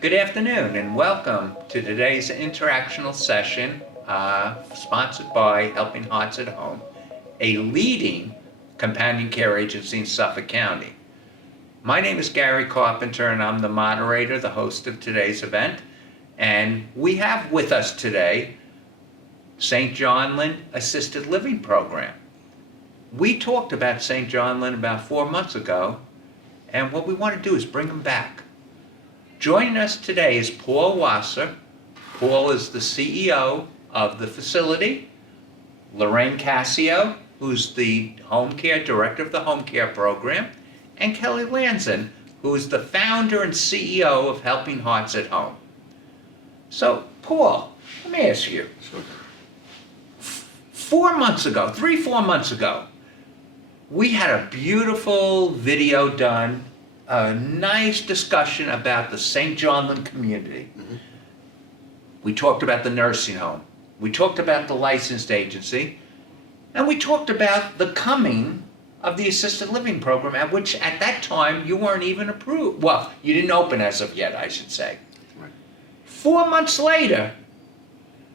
Good afternoon and welcome to today's interactional session sponsored by Helping Hearts at Home, a leading companion care agency in Suffolk County. My name is Gary Carpenter and I'm the moderator, the host of today's event. And we have with us today St. Johnland Assisted Living Program. We talked about St. Johnland about 4 months ago, and what we want to do is bring them back. Joining us today is Paul Wasser. Paul is the CEO of the facility. Lorraine Cassio, who's the home care director of the home care program, and Kelly Lanson, who is the founder and CEO of Helping Hearts at Home. So, Paul, let me ask you. Sure. 4 months ago, 4 months ago, we had a beautiful video done, a nice discussion about the St. Johnland community. Mm-hmm. We talked about the nursing home. We talked about the licensed agency. And we talked about the coming of the assisted living program, at which at that time you weren't even approved. Well, you didn't open as of yet, I should say. Right. 4 months later,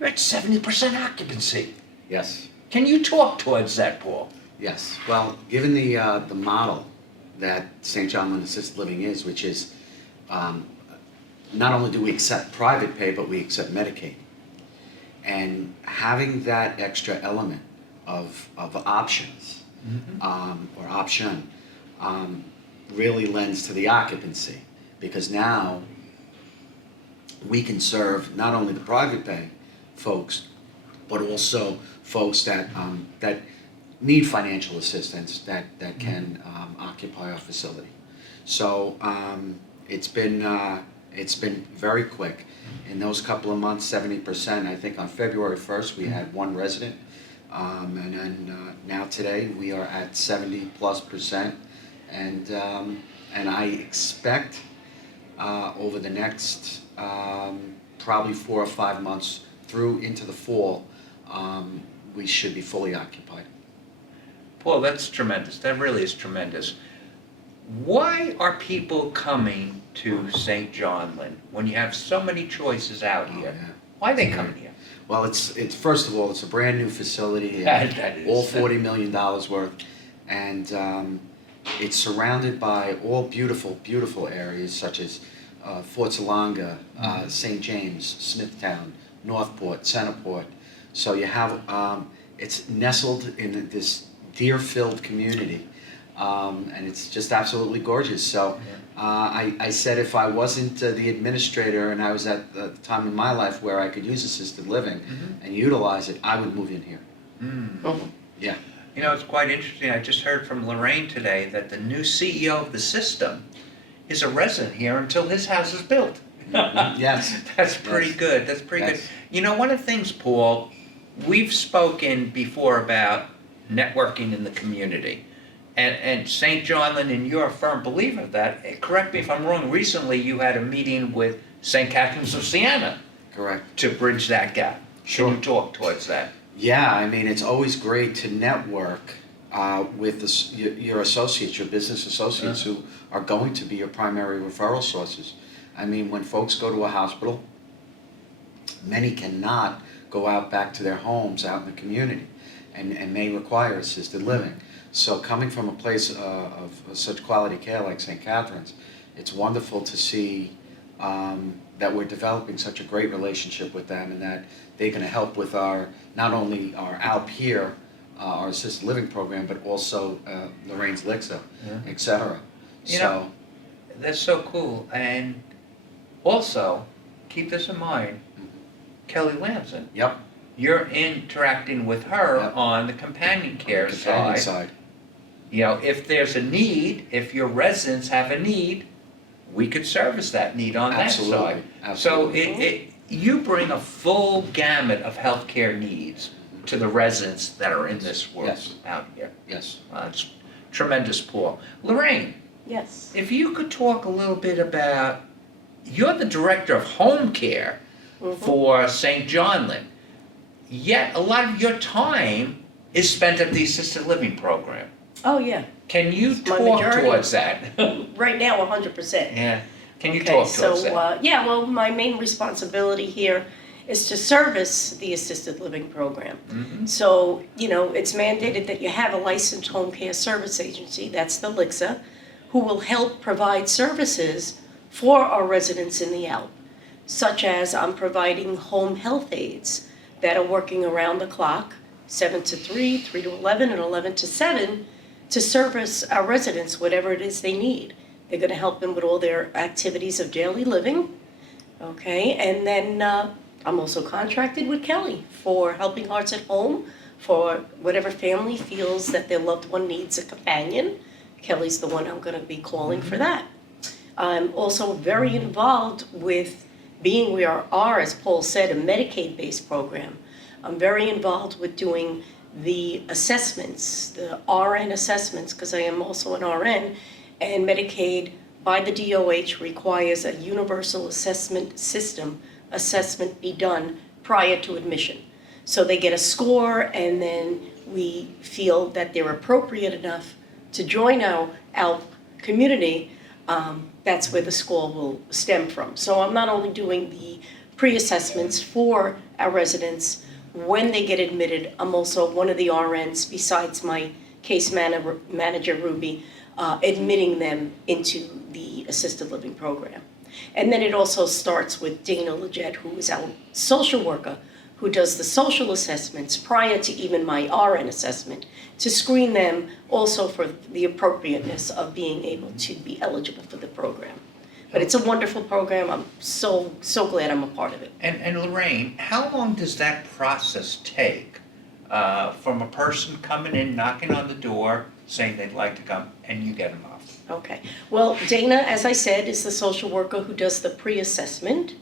you're at 70% occupancy. Yes. Can you talk towards that, Paul? Yes. Well, given the model that St. Johnland Assisted Living is, which is not only do we accept private pay, but we accept Medicaid, and having that extra element of options or option really lends to the occupancy, because now we can serve not only the private pay folks, but also folks that that need financial assistance that can occupy our facility. So it's been very quick. In those couple of months, 70%. I think on February 1st we had one resident, and then now today we are at 70+%, and I expect over the next probably 4 or 5 months through into the fall, we should be fully occupied. Paul, that's tremendous. That really is tremendous. Why are people coming to St. Johnland when you have so many choices out here? Yeah. Why are they coming here? Well, it's first of all, it's a brand new facility, That is. all $40 million worth, and it's surrounded by all beautiful, beautiful areas such as Fort Salonga, St. James, Smithtown, Northport, Centerport. So you have it's nestled in this deer-filled community, and it's just absolutely gorgeous. So I said if I wasn't the administrator and I was at the time in my life where I could use assisted living and utilize it, I would move in here. Oh. Yeah. You know, it's quite interesting. I just heard from Lorraine today that the new CEO of the system is a resident here until his house is built. Yes. That's pretty good. That's pretty good. You know, one of the things, Paul, we've spoken before about networking in the community. And St. Johnland, and you're a firm believer of that. Correct me if I'm wrong, recently you had a meeting with St. Catherine's of Siena. Correct. To bridge that gap. Sure. Can you talk towards that? Yeah, I mean, it's always great to network with your associates, your business associates, who are going to be your primary referral sources. I mean, when folks go to a hospital, many cannot go out back to their homes out in the community and may require assisted living. So coming from a place of such quality care like St. Catherine's, it's wonderful to see that we're developing such a great relationship with them, and that they're going to help with not only our ALP here, our assisted living program, but also Lorraine's Lixa, etc. You know, that's so cool. And also, keep this in mind, Kelly Lanson. Yep. You're interacting with her on the companion care side. You know, if there's a need, if your residents have a need, we could service that need on that side. Absolutely. So you bring a full gamut of healthcare needs to the residents that are in this world out here. Yes. It's tremendous, Paul. Lorraine. Yes. If you could talk a little bit about, you're the director of home care for St. Johnland, yet a lot of your time is spent at the assisted living program. Oh, yeah. Can you It's my talk majority. towards that? Right now, 100%. Yeah. Can you Okay, talk to us then? yeah, well, my main responsibility here is to service the assisted living program. Mhm. So, it's mandated that you have a licensed home care service agency, that's the LICSA, who will help provide services for our residents in the ALP, such as I'm providing home health aides that are working around the clock, 7 to 3, 3 to 11, and 11 to 7, to service our residents, whatever it is they need. They're going to help them with all their activities of daily living, okay? And then I'm also contracted with Kelly for Helping Hearts at Home, for whatever family feels that their loved one needs a companion. Kelly's the one I'm going to be calling for that. I'm also very involved with being we are, as Paul said, a Medicaid-based program. I'm very involved with doing the assessments, the RN assessments, because I am also an RN, and Medicaid by the DOH requires a universal assessment system assessment be done prior to admission. So they get a score, and then we feel that they're appropriate enough to join our community. That's where the score will stem from. So I'm not only doing the pre-assessments for our residents when they get admitted, I'm also one of the RNs, besides my case manager, Ruby, admitting them into the assisted living program. And then it also starts with Dana Leggett, who is our social worker, who does the social assessments prior to even my RN assessment, to screen them also for the appropriateness of being able to be eligible for the program. But it's a wonderful program. I'm so glad I'm a part of it. And Lorraine, how long does that process take from a person coming in, knocking on the door, saying they'd like to come, and you get them off? Okay. Well, Dana, as I said, is the social worker who does the pre-assessment.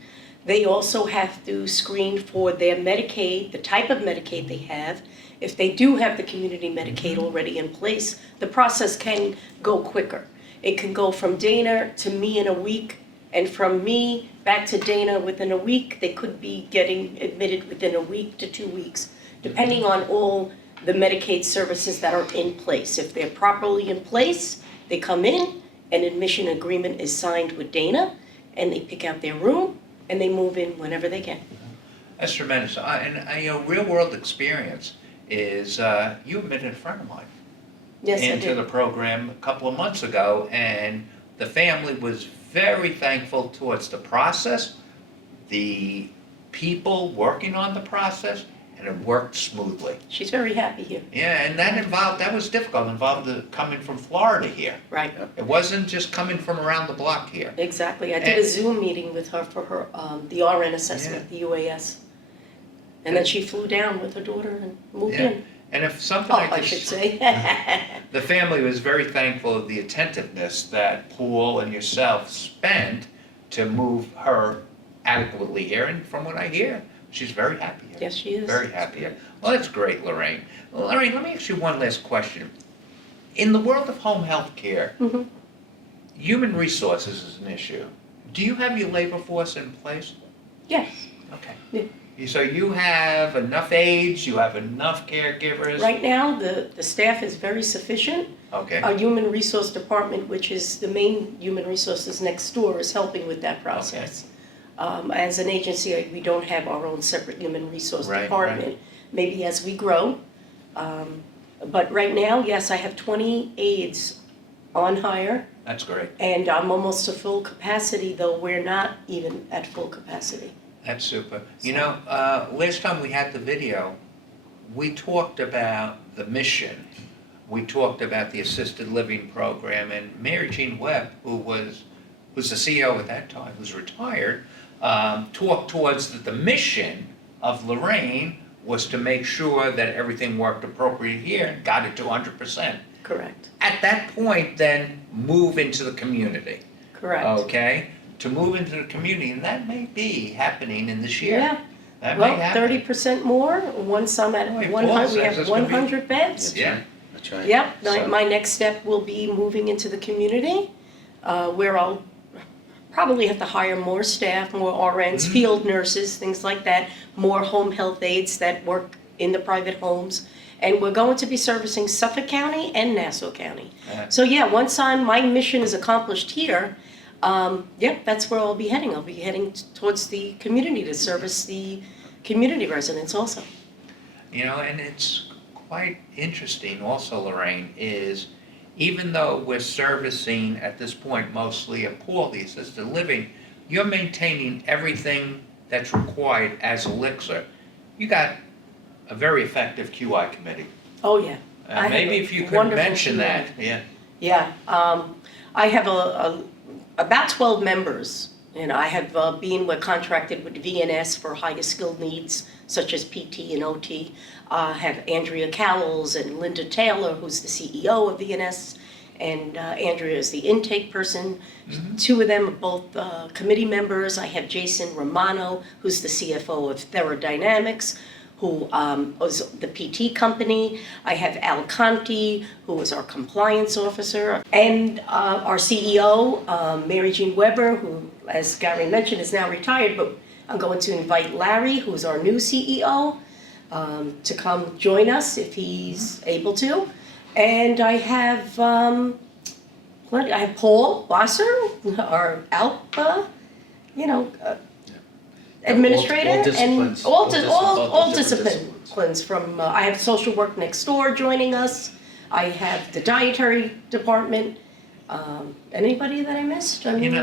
They also have to screen for their Medicaid, the type of Medicaid they have. If they do have the community Medicaid already in place, the process can go quicker. It can go from Dana to me in a week, and from me back to Dana within a week. They could be getting admitted within a week to 2 weeks, depending on all the Medicaid services that are in place. If they're properly in place, they come in, an admission agreement is signed with Dana, and they pick out their room, and they move in whenever they can. That's tremendous. And real world experience is you admitted a friend of mine Yes, I into did. the program a couple of months ago, and the family was very thankful towards the process, the people working on the process, and it worked smoothly. She's very happy here. Yeah, and that was difficult, involved coming from Florida here. Right. It wasn't just coming from around the block here. Exactly. I did a Zoom meeting with her for her the RN assessment, the UAS. And then she flew down with her daughter and moved in. And if something Oh, like I this, should say. the family was very thankful of the attentiveness that Paul and yourself spent to move her adequately here. And from what I hear, she's very happy here. Yes, she is. Very happy here. Well, that's great, Lorraine. Lorraine, let me ask you one last question. In the world of home health care, Mhm. human resources is an issue. Do you have your labor force in place? Yes. Okay. Yeah. So you have enough aides, you have enough caregivers? Right now, the staff is very sufficient. Okay. Our human resource department, which is the main human resources next door, is helping with that process. As an agency, we don't have our own separate human resource Right, department. right. Maybe as we grow. But right now, yes, I have 20 aides on hire, That's great. and I'm almost to full capacity, though we're not even at full capacity. That's super. You know, last time we had the video, we talked about the mission. We talked about the assisted living program, and Mary Jean Webb, who's the CEO at that time, who's retired, talked towards the mission of Lorraine was to make sure that everything worked appropriately here and got it to 100%. Correct. At that point, then move into the community. Correct. Okay? To move into the community, and that may be happening in this year. Yeah. That may Well, happen. 30% more. Once I'm at Wait, 100, Paul we says have it's gonna be- 100 beds. Yeah. That's right. Yep, So- my next step will be moving into the community, where I'll probably have to hire more staff, more RNs, field nurses, things like that, more home health aides that work in the private homes. And we're going to be servicing Suffolk County and Nassau County. Uh-huh. So yeah, once my mission is accomplished here, Yep, that's where I'll be heading. I'll be heading towards the community to service the community residents also. You know, and it's quite interesting also, Lorraine, is even though we're servicing at this point mostly a pool, the assisted living, you're maintaining everything that's required as Elixir. You got a very effective QI committee. Oh, yeah. I have Maybe a if you could wonderful mention that, yeah. Yeah, I have about 12 members, and I have we're contracted with VNS for higher skilled needs such as PT and OT. I have Andrea Cowles and Linda Taylor, who's the CEO of VNS, and Andrea is the intake person. Mm-hmm. Two of them are both committee members. I have Jason Romano, who's the CFO of Therodynamics, who was the PT company. I have Al Conti, who is our compliance officer, and our CEO, Mary Jean Weber, who, as Gary mentioned, is now retired, but I'm going to invite Larry, who's our new CEO, to come join us if he's able to. And I have Paul Wasser, our ALPA, administrator, All and disciplines. all different disciplines from, I have social work next door joining us. I have the dietary department. Anybody that I missed? I mean,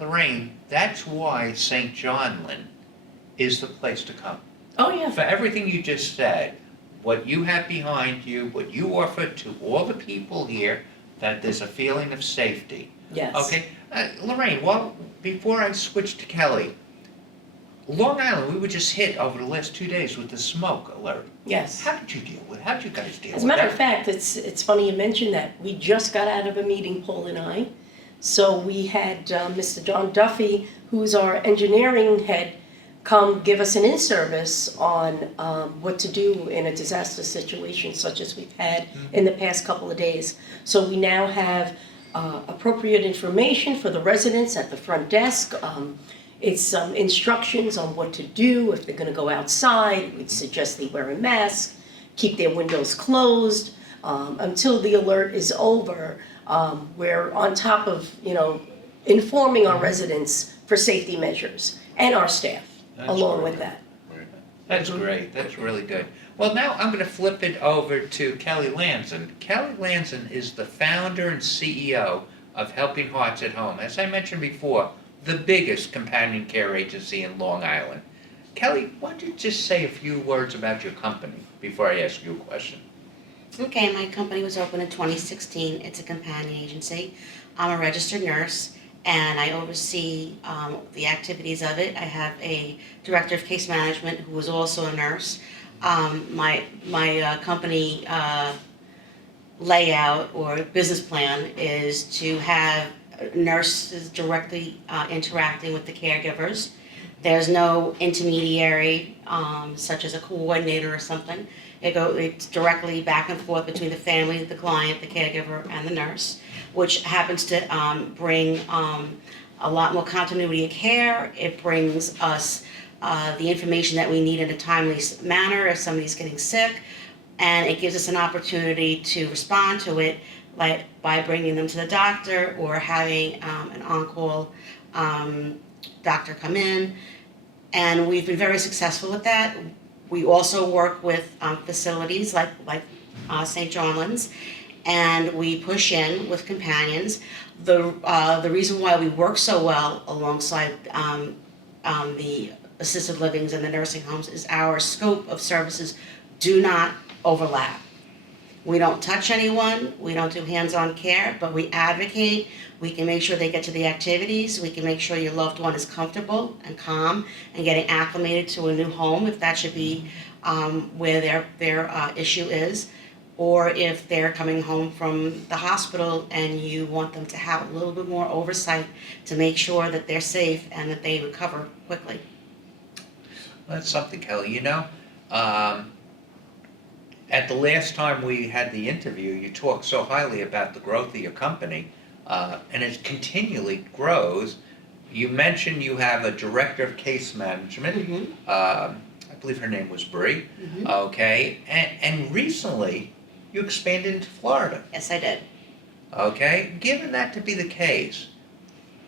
Lorraine, that's why St. Johnland is the place to come. oh yeah, For everything you just said, what you have behind you, what you offer to all the people here, that there's a feeling of safety. yes. Okay, Lorraine, well, before I switch to Kelly, Long Island, we were just hit over the last 2 days with the smoke alert. Yes. How did you deal with it? How did you guys deal with that? As a matter of fact, it's funny you mentioned that. We just got out of a meeting, Paul and I. So we had Mr. John Duffy, who's our engineering head, come give us an in-service on what to do in a disaster situation such as we've had in the past couple of days. So we now have appropriate information for the residents at the front desk. It's instructions on what to do if they're going to go outside. We'd suggest they wear a mask, keep their windows closed until the alert is over. We're on top of, informing our residents for safety measures and our staff along with that. That's great. That's really good. Well, now I'm going to flip it over to Kelly Lanson. Kelly Lanson is the founder and CEO of Helping Hearts at Home. As I mentioned before, the biggest companion care agency in Long Island. Kelly, why don't you just say a few words about your company before I ask you a question? Okay, my company was opened in 2016. It's a companion agency. I'm a registered nurse, and I oversee the activities of it. I have a director of case management who is also a nurse. My company layout or business plan is to have nurses directly interacting with the caregivers. There's no intermediary, such as a coordinator or something. It's directly back and forth between the family, the client, the caregiver, and the nurse, which happens to bring a lot more continuity of care. It brings us the information that we need in a timely manner if somebody's getting sick, and it gives us an opportunity to respond to it by bringing them to the doctor or having an on-call doctor come in. And we've been very successful with that. We also work with facilities like St. Johnland's, and we push in with companions. The reason why we work so well alongside the assisted livings and the nursing homes is our scope of services do not overlap. We don't touch anyone, we don't do hands-on care, but we advocate. We can make sure they get to the activities. We can make sure your loved one is comfortable and calm and getting acclimated to a new home if that should be where their issue is. Or if they're coming home from the hospital and you want them to have a little bit more oversight to make sure that they're safe and that they recover quickly. Well, that's something, Kelly. At the last time we had the interview, you talked so highly about the growth of your company, and it continually grows. You mentioned you have a director of case management. Mm-hmm. I believe her name was Bree. Mm-hmm. Okay, and recently you expanded into Florida. Yes, I did. Okay, given that to be the case,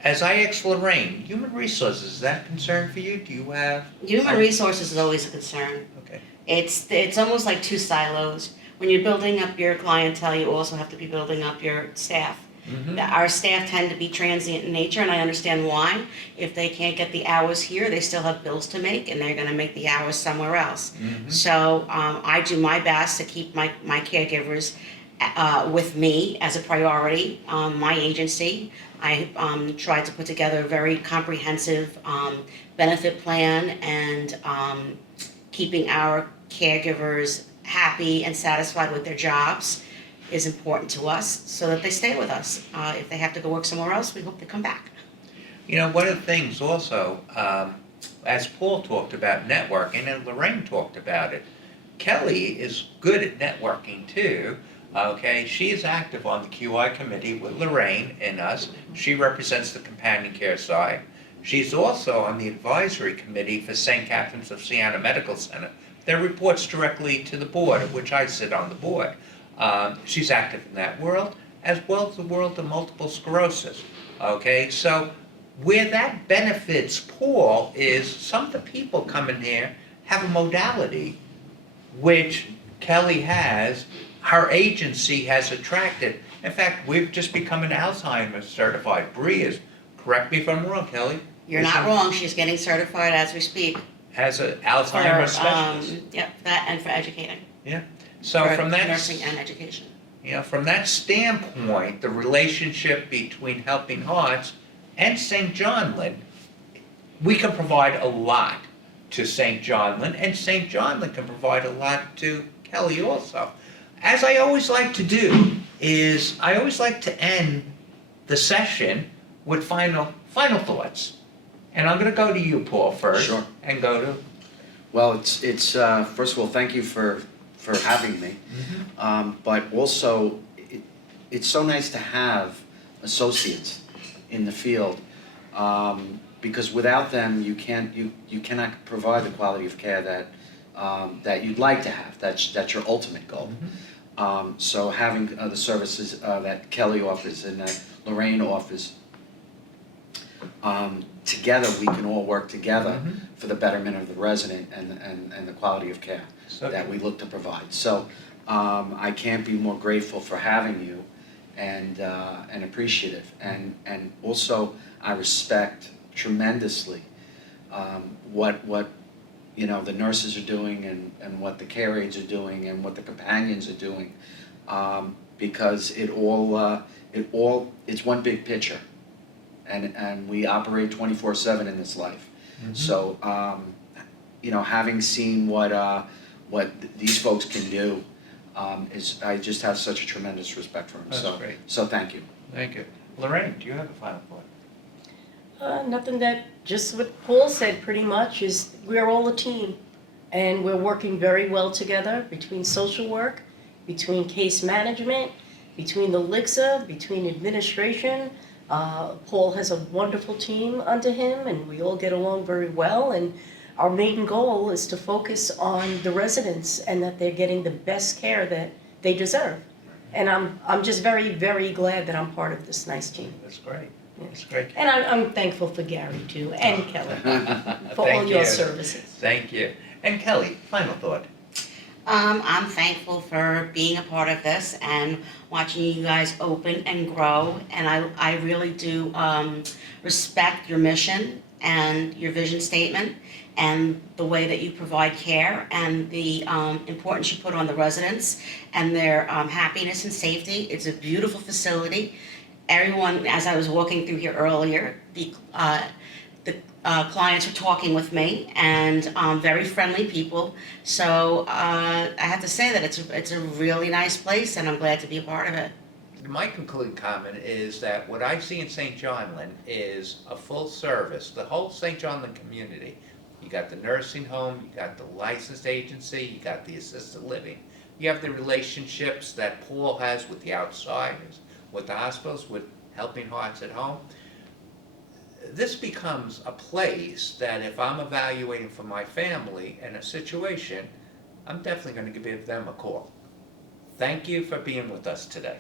As I asked Lorraine, human resources, is that a concern for you? Do you have? Human resources is always a concern. Okay. It's almost like two silos. When you're building up your clientele, you also have to be building up your staff. Mm-hmm. Our staff tend to be transient in nature, and I understand why. If they can't get the hours here, they still have bills to make, and they're going to make the hours somewhere else. Mm-hmm. So I do my best to keep my caregivers with me as a priority. My agency, I tried to put together a very comprehensive benefit plan and keeping our caregivers happy and satisfied with their jobs is important to us so that they stay with us. If they have to go work somewhere else, we hope they come back. You know, one of the things also, as Paul talked about networking, and Lorraine talked about it, Kelly is good at networking too. Okay, she is active on the QI committee with Lorraine and us. She represents the companion care side. She's also on the advisory committee for St. Catherine's of Siena Medical Center. That reports directly to the board, of which I sit on the board. She's active in that world, as well as the world of multiple sclerosis. Okay, so where that benefits Paul is some of the people coming here have a modality which Kelly has, her agency has attracted. In fact, we've just become an Alzheimer's certified. Bree is, correct me if I'm wrong, Kelly. You're not wrong. She's getting certified as we speak. As an Alzheimer's specialist. Yep, that and for educating. Yeah. So for from that nursing and education. You know, from that standpoint, the relationship between Helping Hearts and St. Johnland, we can provide a lot to St. Johnland, and St. Johnland can provide a lot to Kelly also. As I always like to do is I always like to end the session with final thoughts. And I'm going to go to you, Paul, first. Sure. And go to. Well, it's first of all, thank you for having me. But also, it's so nice to have associates in the field, because without them, you cannot provide the quality of care that you'd like to have. That's your ultimate goal. So having the services that Kelly offers and that Lorraine offers, together we can all work together for the betterment of the resident and the quality of care that we look to provide. So I can't be more grateful for having you and appreciative, and also I respect tremendously what the nurses are doing and what the care aides are doing and what the companions are doing, because it's one big picture. And we operate 24/7 in this life. So, having seen what these folks can do, I just have such a tremendous respect for them. That's great. So thank you. Thank you. Lorraine, do you have a final thought? Nothing, that just what Paul said pretty much is we're all a team, and we're working very well together between social work, between case management, between the LICSA, between administration. Paul has a wonderful team under him, and we all get along very well, and our main goal is to focus on the residents and that they're getting the best care that they deserve. And I'm just very, very glad that I'm part of this nice team. That's great. That's great. And I'm thankful for Gary too, and Kelly, for all Thank your you. services. Thank you. And Kelly, final thought. I'm thankful for being a part of this and watching you guys open and grow. And I really do respect your mission and your vision statement and the way that you provide care and the importance you put on the residents and their happiness and safety. It's a beautiful facility. Everyone, as I was walking through here earlier, the clients were talking with me, and very friendly people. So I have to say that it's a really nice place, and I'm glad to be a part of it. My concluding comment is that what I see in St. Johnland is a full service, the whole St. Johnland community. You got the nursing home, you got the licensed agency, you got the assisted living. You have the relationships that Paul has with the outsiders, with the hospitals, with Helping Hearts at home. This becomes a place that if I'm evaluating for my family in a situation, I'm definitely going to give them a call. Thank you for being with us today.